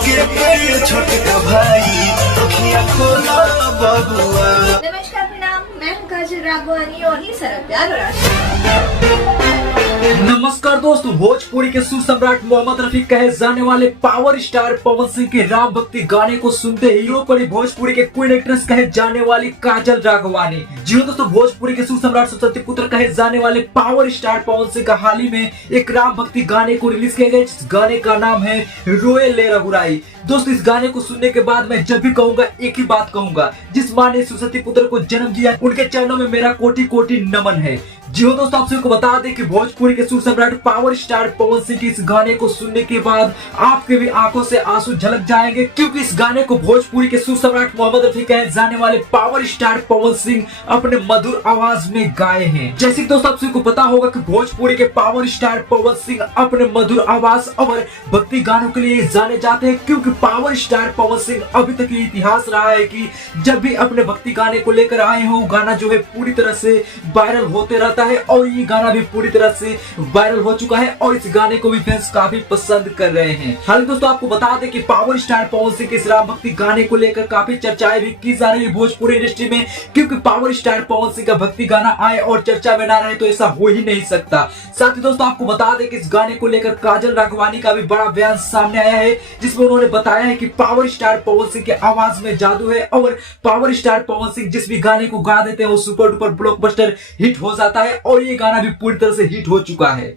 के पे छोटका भाई अखियां खोला बबुआ। नमस्कार, प्रणाम। मैं हूं काजल राघवानी और ये सरक प्यार और आशीर्वाद। नमस्कार दोस्तों, भोजपुरी के सुसम्राट मोहम्मद रफी कहे जाने वाले पावर स्टार पवन सिंह के राम भक्ति गाने को सुनते हीरो परी भोजपुरी के क्वीन एक्ट्रेस कहे जाने वाली काजल राघवानी। जी हाँ दोस्तों, भोजपुरी के सुसम्राट सरस्वती पुत्र कहे जाने वाले पावर स्टार पवन सिंह का हाल ही में एक राम भक्ति गाने को रिलीज किया गया, जिस गाने का नाम है रोए ले रघुराई। दोस्तों, इस गाने को सुनने के बाद मैं जब भी कहूंगा एक ही बात कहूंगा, जिस माँ ने सरस्वती पुत्र को जन्म दिया उनके चरणों में मेरा कोटि कोटि नमन है। जी हो दोस्तों, आप सबको बता दें कि भोजपुरी के सुसम्राट पावर स्टार पवन सिंह के इस गाने को सुनने के बाद आपके भी आंखों से आंसू झलक जाएंगे, क्योंकि इस गाने को भोजपुरी के सुसम्राट मोहम्मद रफी कहे जाने वाले पावर स्टार पवन सिंह अपने मधुर आवाज में गाए हैं। जैसे कि दोस्तों आप सबको पता होगा कि भोजपुरी के पावर स्टार पवन सिंह अपने मधुर आवाज और भक्ति गानों के लिए जाने जाते हैं, क्योंकि पावर स्टार पवन सिंह अभी तक ये इतिहास रहा है कि जब भी अपने भक्ति गाने को लेकर आए हो, गाना जो है पूरी तरह से वायरल होते रहता है और ये गाना भी पूरी तरह से वायरल हो चुका है और इस गाने को भी फैंस काफी पसंद कर रहे हैं। हालांकि दोस्तों आपको बता दें कि पावर स्टार पवन सिंह के इस राम भक्ति गाने को लेकर काफी चर्चाएं भी की जा रही है भोजपुरी इंडस्ट्री में, क्योंकि पावर स्टार पवन सिंह का भक्ति गाना आए और चर्चा में ना रहे तो ऐसा हो ही नहीं सकता। साथ ही दोस्तों आपको बता दें कि इस गाने को लेकर काजल राघवानी का भी बड़ा बयान सामने आया है, जिसमें उन्होंने बताया है कि पावर स्टार पवन सिंह के आवाज में जादू है और पावर स्टार पवन सिंह जिस भी गाने को गा देते हैं वो सुपर डुपर ब्लॉकबस्टर हिट हो जाता है और ये गाना भी पूरी तरह से हिट हो चुका है।